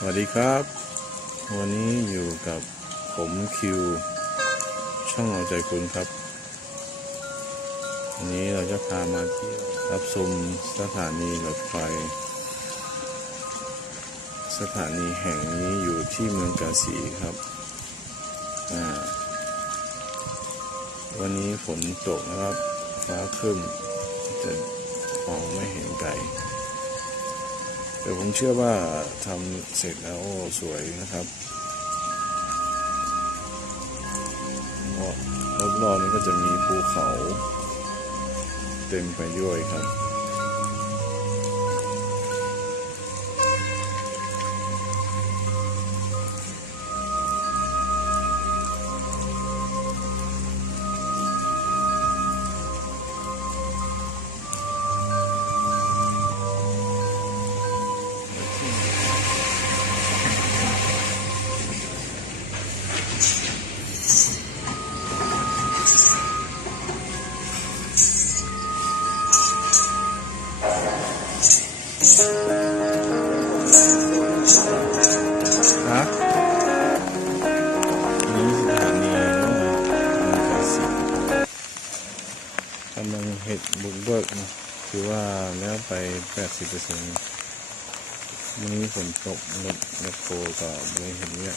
สวัสดีครับวันนี้อยู่กับผมคิวช่องเอาใจคุณครับวันนี้เราจะพามาเที่ยวรับชมสถานีรถไฟสถานีแห่งนี้อยู่ที่เมืองกาสีครับวันนี้ฝนตกนะครับฟ้าครึ้มจะมองไม่เห็นไกลแต่ผมเชื่อว่าทำเสร็จแล้วสวยนะครับรอบๆนี้ก็จะมีภูเขาเต็มไปด้วยครับนี่สถานีกำลังเห็ดบุกเบิกนะคือว่าแล้วไป 80%วันนี้ฝนตกรถโฟก็เลยเห็นเนี่ย